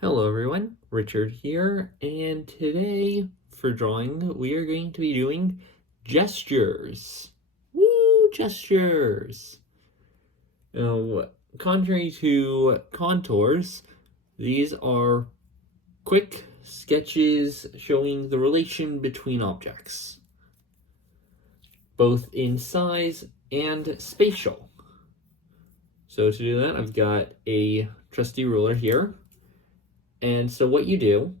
Hello everyone, Richard here, and today for drawing we are going to be doing gestures. Woo, gestures! Now, contrary to contours, these are quick sketches showing the relation between objects, both in size and spatial. So to do that, I've got a trusty ruler here. And so what you do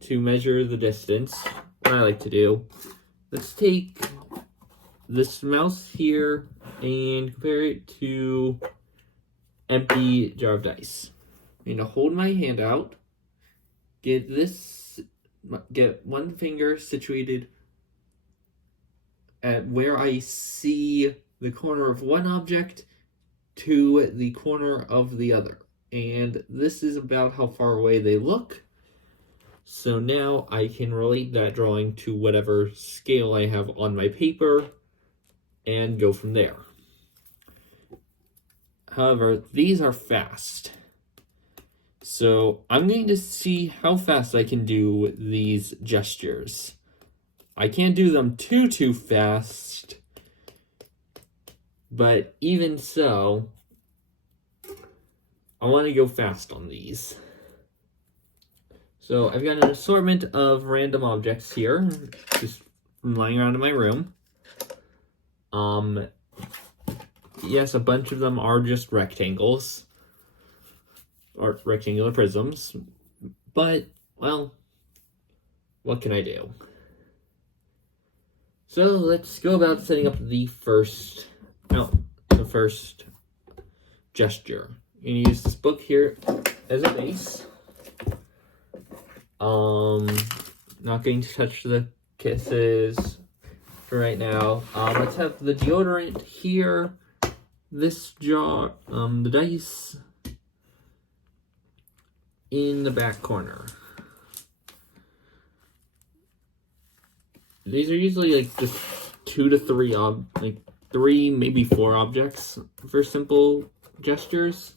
to measure the distance, what I like to do, let's take this mouse here and compare it to empty jar of dice. I'm going to hold my hand out, get one finger situated at where I see the corner of one object to the corner of the other. And this is about how far away they look. So now I can relate that drawing to whatever scale I have on my paper and go from there. However, these are fast. So I'm going to see how fast I can do these gestures. I can't do them too fast, but even so, I want to go fast on these. So I've got an assortment of random objects here, just lying around in my room. Yes, a bunch of them are just rectangles, or rectangular prisms, but, well, what can I do? So let's go about setting up the first gesture. I'm going to use this book here as a base. Not going to touch the kisses for right now. Let's have the deodorant here, this jar, the dice in the back corner. These are usually like just 2 to 3 3, maybe 4 objects for simple gestures.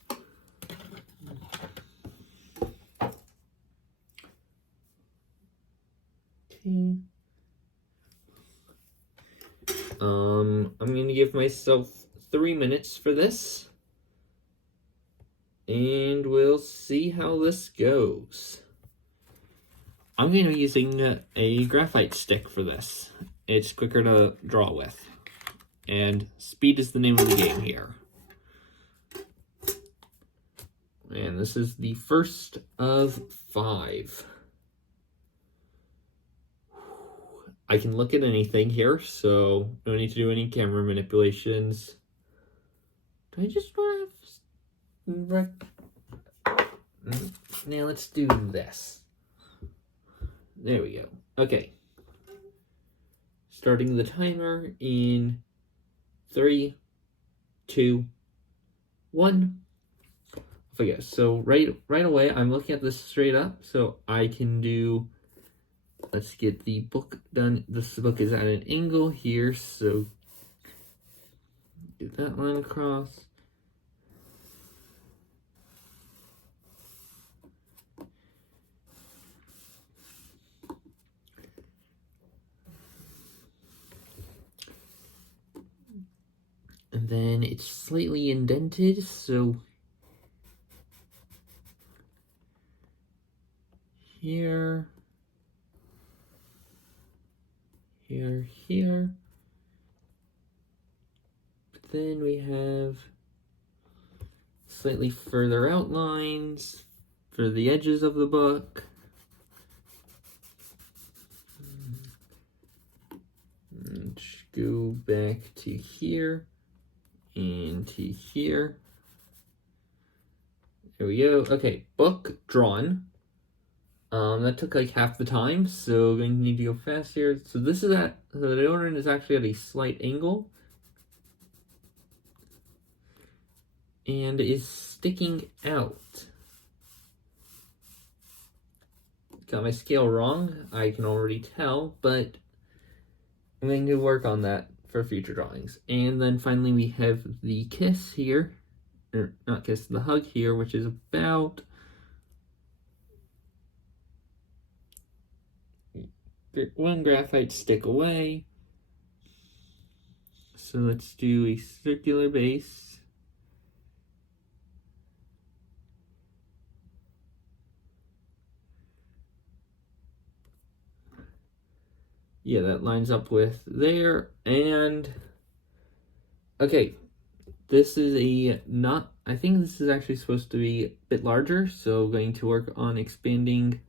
Okay. I'm going to give myself 3 minutes for this, and we'll see how this goes. I'm going to be using a graphite stick for this. It's quicker to draw with, and speed is the name of the game here. And this is the first of 5. I can look at anything here, so no need to do any camera manipulations. Do I just want to... Now let's do this. There we go. Okay. Starting the timer in 3, 2, 1. Off I go. So right away, I'm looking at this straight up, so I can do... Let's get the book done. This book is at an angle here, so get that line across. And then it's slightly indented, so here, here. But then we have slightly further outlines for the edges of the book. And go back to here and to here. There we go. Okay, book drawn. That took like half the time, so I'm going to need to go faster. So this is the deodorant is actually at a slight angle. And is sticking out. Got my scale wrong, I can already tell, but I'm going to work on that for future drawings. And then finally we have the kiss here, or not kiss, the hug here, which is about one graphite stick away. So let's do a circular base. Yeah, that lines up with there. And okay, this is I think this is actually supposed to be a bit larger, so going to work on expanding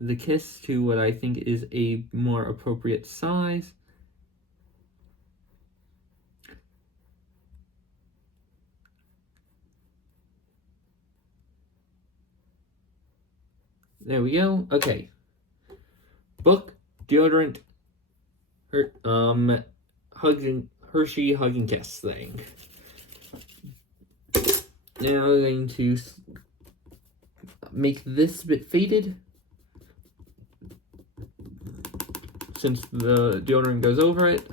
the kiss to what I think is a more appropriate size. There we go. Okay. Book, deodorant, Hershey Hug and Kiss thing. Now I'm going to make this a bit faded, since the deodorant goes over it.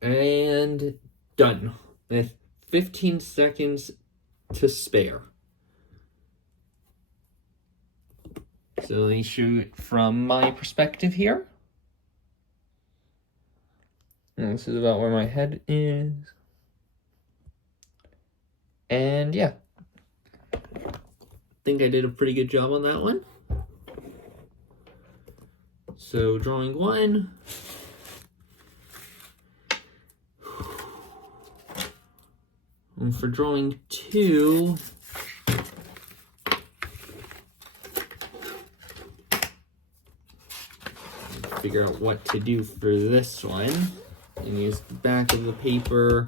And done. With 15 seconds to spare. So let me show it from my perspective here. And this is about where my head is. And yeah, I think I did a pretty good job on that one. So drawing 1. And for drawing 2, figure out what to do for this one. And use the back of the paper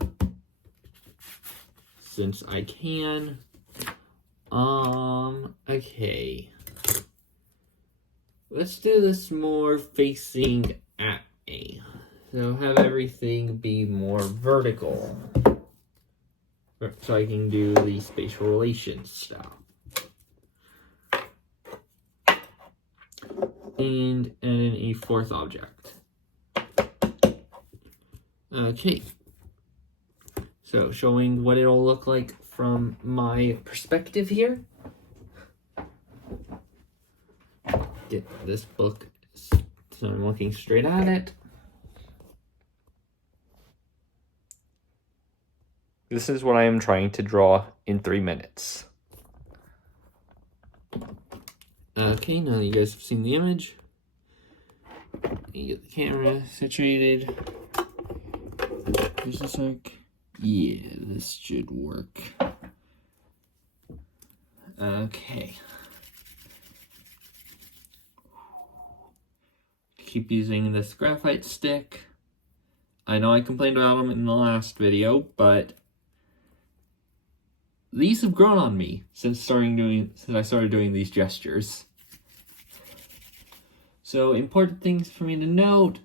since I can. Okay. Let's do this more facing at me. So have everything be more vertical. So I can do the spatial relations stuff. And add in a 4th object. Okay. So showing what it'll look like from my perspective here. Get this book so I'm looking straight at it. This is what I am trying to draw in 3 minutes. Okay, now that you guys have seen the image, you get the camera situated. Is this like, yeah, this should work. Okay. Keep using this graphite stick. I know I complained about them in the last video, but these have grown on me since I started doing these gestures. So important things for me to note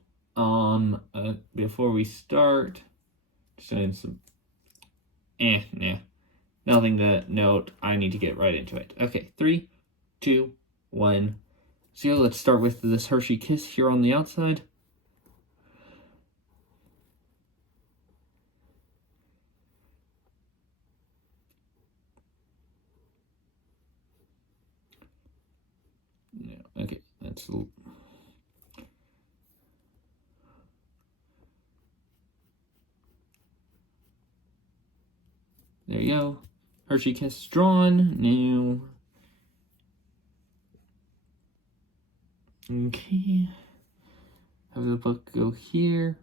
before we start. Just doing some nothing to note. I need to get right into it. Okay, 3, 2, 1. So let's start with this Hershey Kiss here on the outside. No, okay, that's there you go. Hershey Kiss drawn. Now, okay, have the book go here.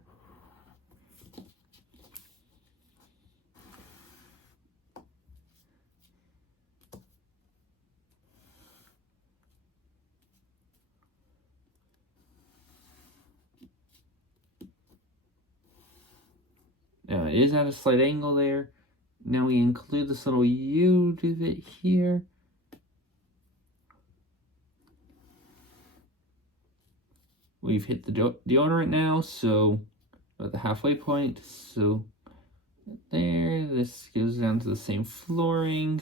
Now it is at a slight angle there. Now we include this little U divot here. We've hit the deodorant now, so at the halfway point. So there, this goes down to the same flooring.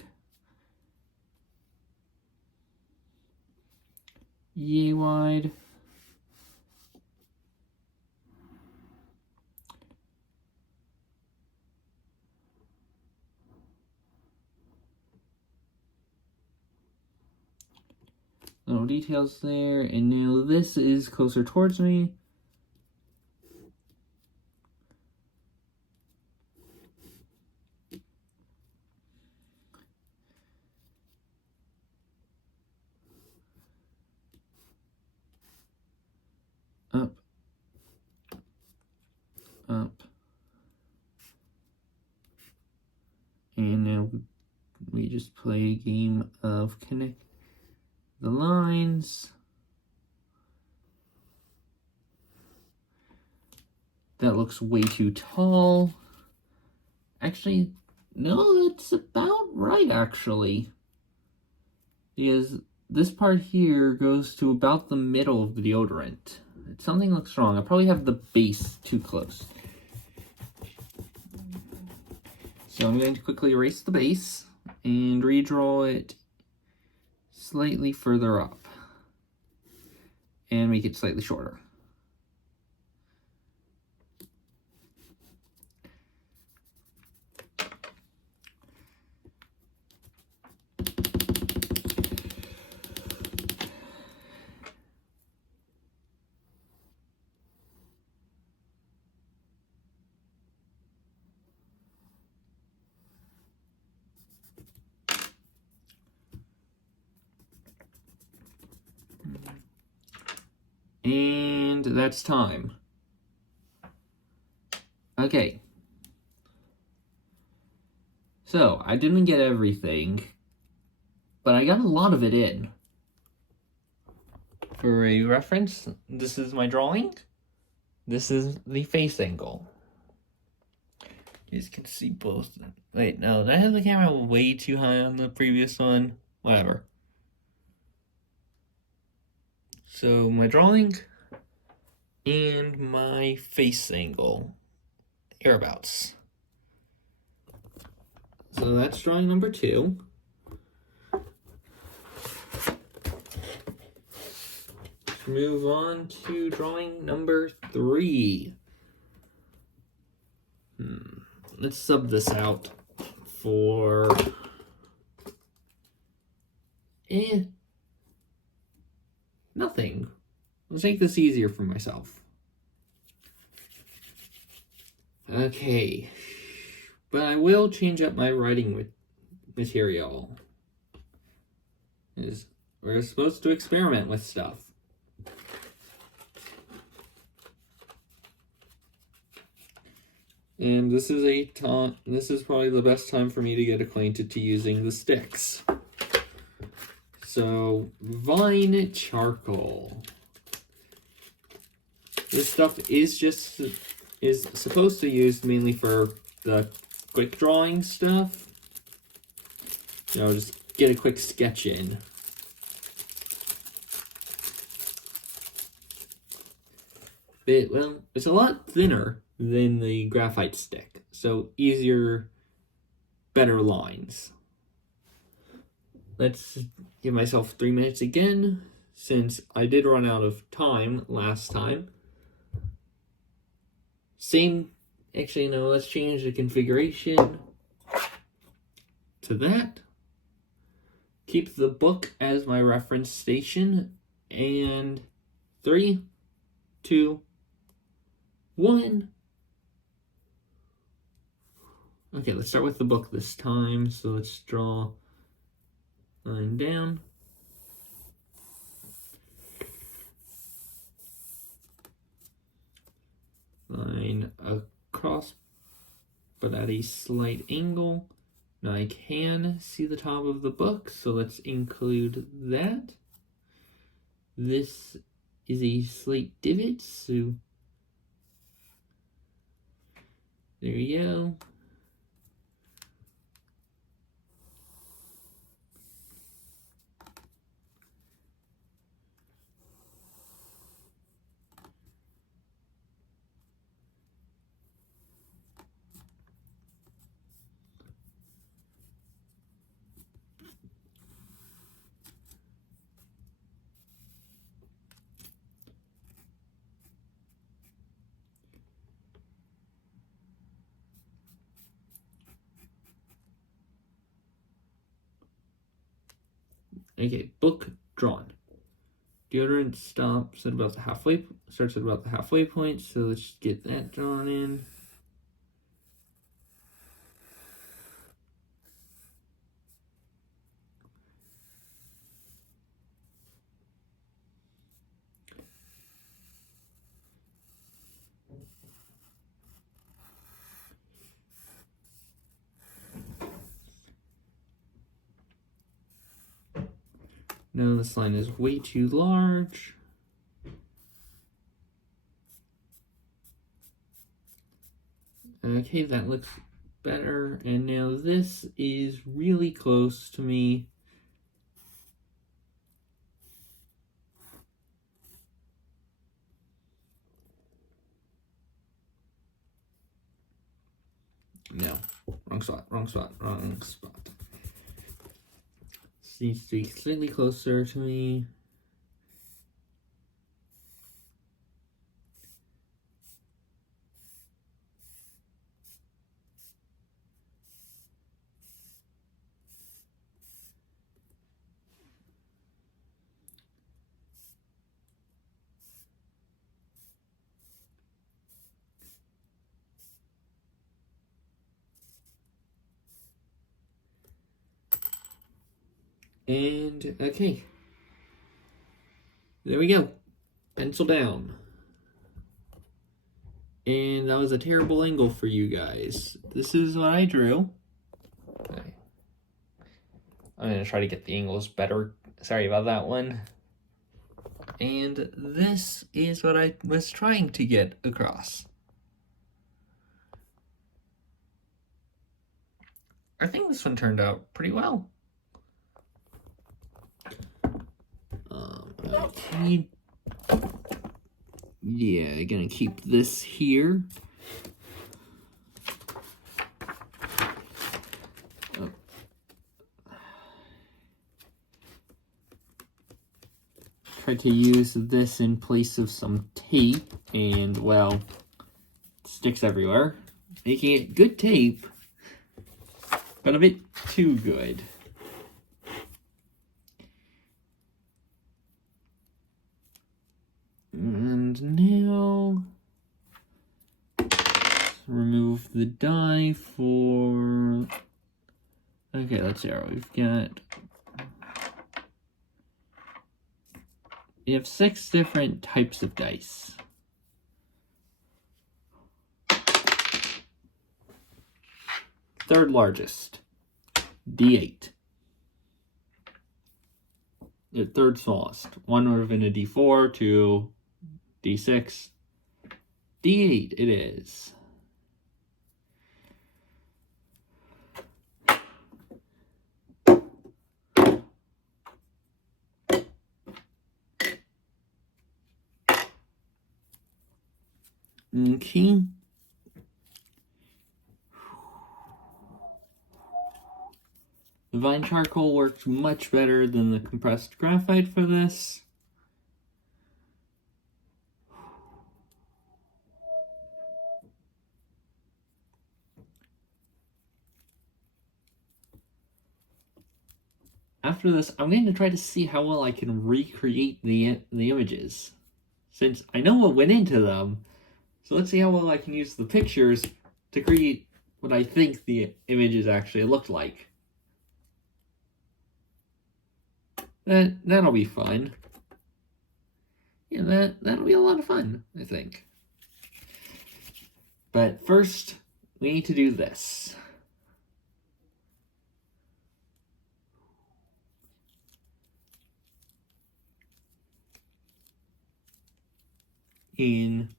Yay wide. little details there, and now this is closer towards me. Up, up, and now we just play a game of connect the lines. That looks way too tall. Actually, no, that's about right, actually. Because this part here goes to about the middle of the deodorant. Something looks wrong. I probably have the base too close. So I'm going to quickly erase the base and redraw it slightly further up. And make it slightly shorter. And that's time. Okay. So, I didn't get everything, but I got a lot of it in. For a reference, this is my drawing. This is the face angle. You guys can see both. Wait, no, did I have the camera way too high on the previous one? Whatever. So, my drawing and my face angle. Hereabouts. So that's drawing number 2. Let's move on to drawing number 3. Let's sub this out for nothing. Let's make this easier for myself. Okay. But I will change up my writing material. We're supposed to experiment with stuff. And this is probably the best time for me to get acquainted to using the sticks. So, Vine charcoal. This stuff is supposed to be used mainly for the quick drawing stuff. You know, just get a quick sketch in. But, well, it's a lot thinner than the graphite stick, so easier, better lines. Let's give myself 3 minutes again, since I did run out of time last time. Actually, no, let's change the configuration to that. Keep the book as my reference station, and 3, 2, 1. Okay, let's start with the book this time. So let's draw line down. Line across, but at a slight angle. Now I can see the top of the book, so let's include that. This is a slight divot, so there you go. Okay, book drawn. Deodorant starts at about the halfway point, so let's just get that drawn in. No, this line is way too large. Okay, that looks better. And now this is really close to me. No, wrong spot. This needs to be slightly closer to me. And okay, there we go. Pencil down. And that was a terrible angle for you guys. This is what I drew. Okay. I'm going to try to get the angles better. Sorry about that one. And this is what I was trying to get across. I think this one turned out pretty well. Okay. Yeah, gonna keep this here. Oh. Try to use this in place of some tape, and well, it sticks everywhere, making it good tape, but a bit too good. And now, remove the die for, okay, let's see, we have 6 different types of dice. Third largest, D8. The third smallest, one would have been a D4 to D6. D8 it is. Okay. The Vine Charcoal works much better than the compressed graphite for this. After this, I'm going to try to see how well I can recreate the images, since I know what went into them. So let's see how well I can use the pictures to create what I think the images actually looked like. That'll be fun. Yeah, that'll be a lot of fun, I think. But first, we need to do this. In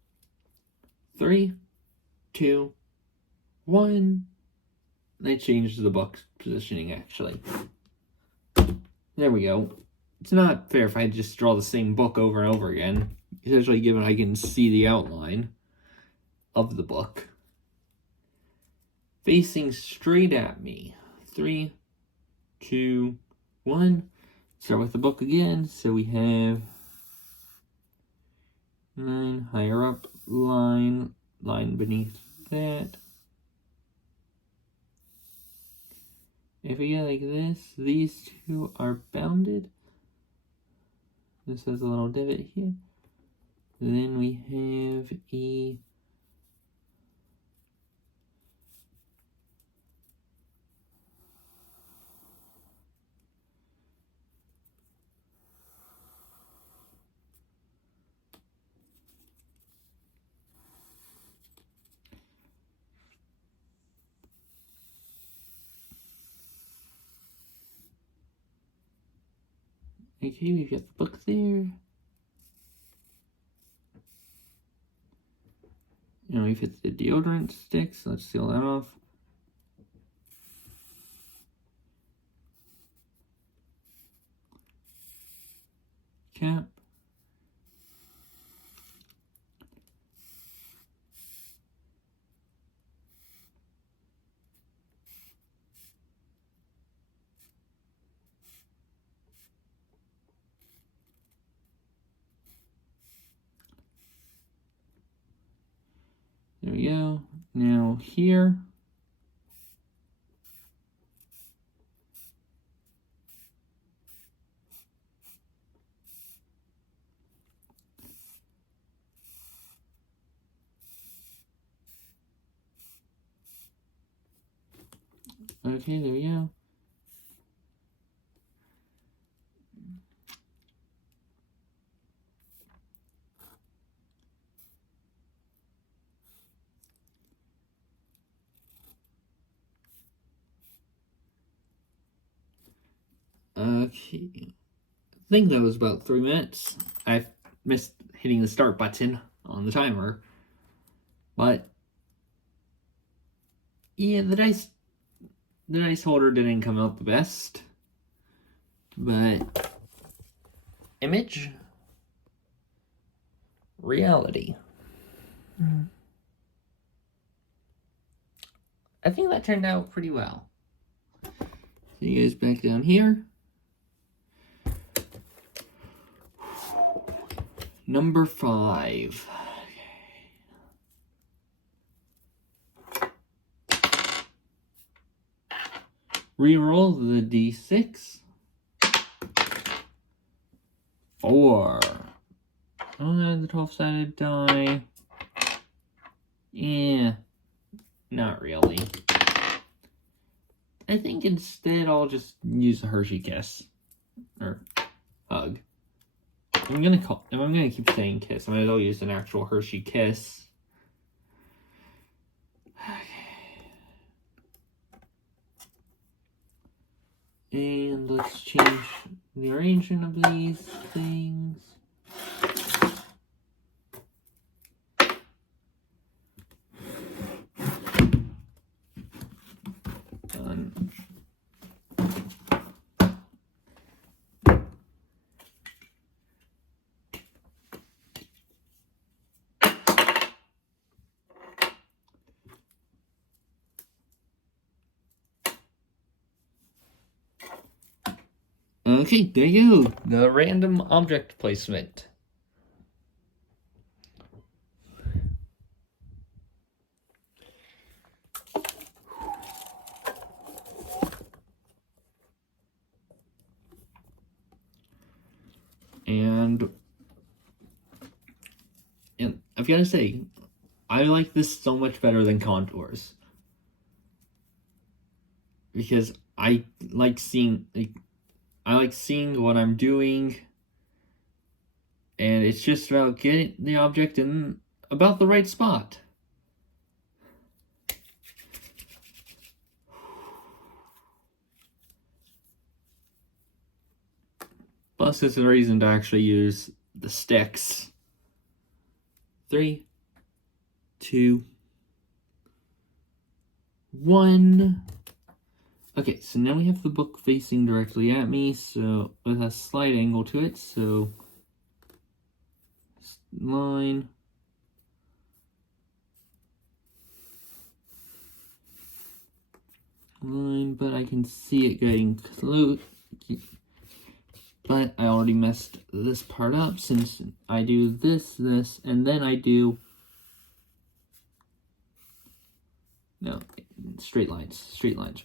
3, 2, 1. I changed the book positioning, actually. There we go. It's not fair if I just draw the same book over and over again, especially given I can see the outline of the book. Facing straight at me. 3, 2, 1. Start with the book again. So we have 9, higher up, line beneath that. If we go like this, these two are bounded. This has a little divot here. Then we have a okay, we've got the book there. And we've hit the deodorant sticks. Let's seal that off. Cap. There we go. Now here. Okay, there we go. Okay, I think that was about 3 minutes. I missed hitting the start button on the timer, but yeah, the dice holder didn't come out the best, but image, reality. I think that turned out pretty well. See you guys back down here. Number 5. Reroll the D6. 4. Oh, the 12-sided die. Yeah, not really. I think instead I'll just use a Hershey Kiss. Or Hug. If I'm gonna keep saying Kiss, I might as well use an actual Hershey Kiss. And let's change the arrangement of these things. Done. Okay, there you go. The random object placement. And I've got to say, I like this so much better than Contours. Because I like seeing what I'm doing, and it's just about getting the object in about the right spot. Plus, it's a reason to actually use the sticks. 3, 2, 1. Okay, so now we have the book facing directly at me, so with a slight angle to it, so line. Line, but I can see it getting close. But I already messed this part up since I do this, and then I do... No, straight lines, straight lines.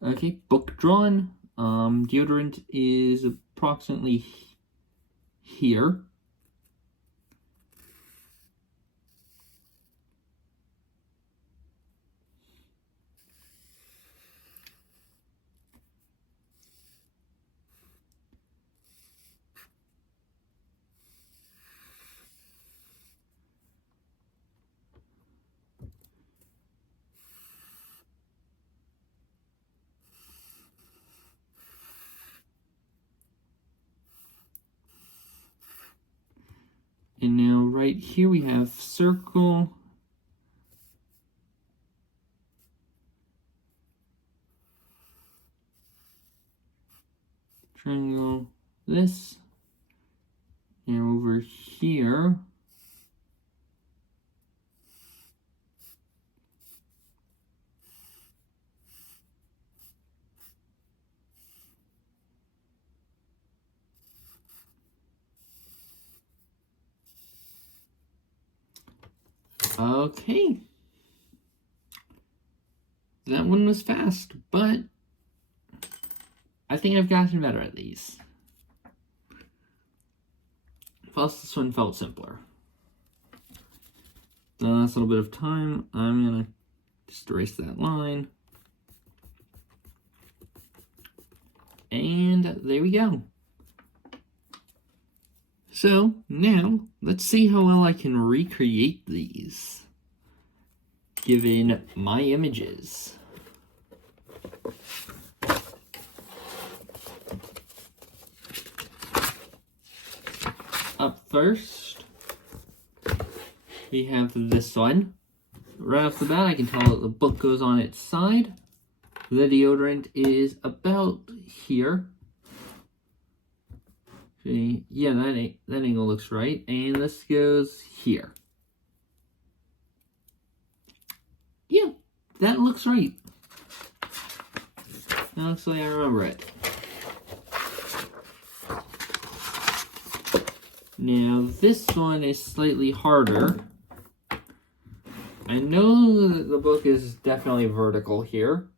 Okay, book drawn. Deodorant is approximately here. And now right here we have circle. Triangle, this. And over here, okay. That one was fast, but I think I've gotten better at these. Plus, this one felt simpler. The last little bit of time, I'm gonna just erase that line. And there we go. So now, let's see how well I can recreate these, given my images. Up first, we have this one. Right off the bat, I can tell that the book goes on its side. The deodorant is about here. See, yeah, that angle looks right. And this goes here. Yeah, that looks right. That looks like I remember it. Now, this one is slightly harder. I know that the book is definitely vertical here.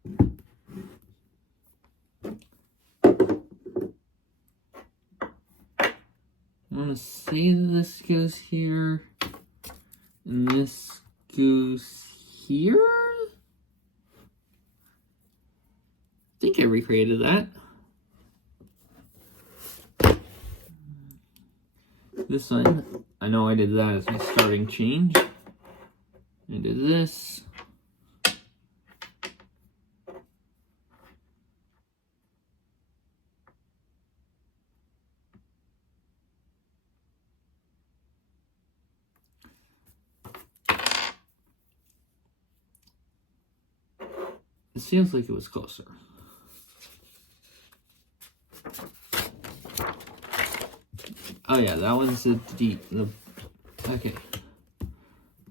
I want to say that this goes here, and this goes here? I think I recreated that. This one, I know I did that as my starting change. I did this. It seems like it was closer. Oh yeah, that one's okay.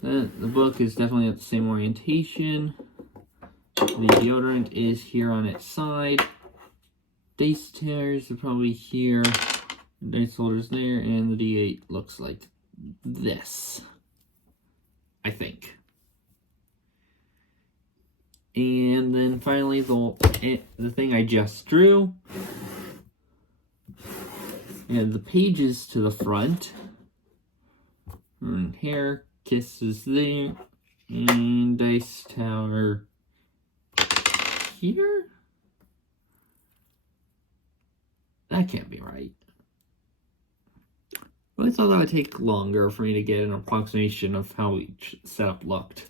The book is definitely at the same orientation. The deodorant is here on its side. Dice tears are probably here. The dice holder's there, and the D8 looks like this, I think. And then finally, the thing I just drew. And the pages to the front. And here, kisses there. And dice tower here? That can't be right. I really thought that would take longer for me to get an approximation of how each setup looked.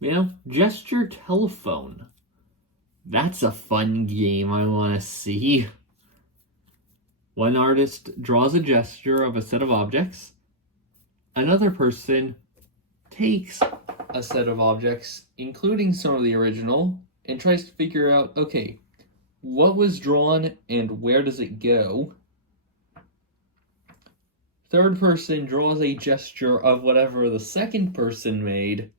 You know, gesture telephone. That's a fun game I want to see. One artist draws a gesture of a set of objects. Another person takes a set of objects, including some of the original, and tries to figure out, okay, what was drawn and where does it go? Third person draws a gesture of whatever the second person made.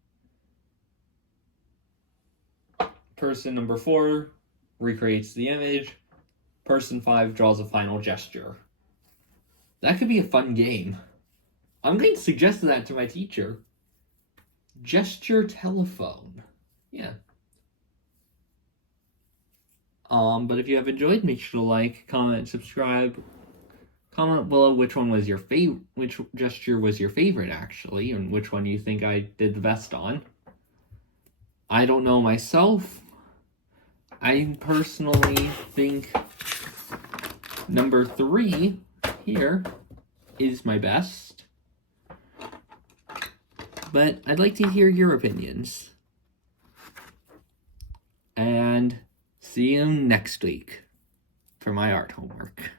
Person number 4 recreates the image. Person 5 draws a final gesture. That could be a fun game. I'm going to suggest that to my teacher. Gesture telephone. Yeah. But if you have enjoyed, make sure to like, comment, subscribe. Comment below which one was your favorite, which gesture was your favorite, actually, and which one you think I did the best on. I don't know myself. I personally think number 3 here is my best. But I'd like to hear your opinions. And see you next week for my art homework.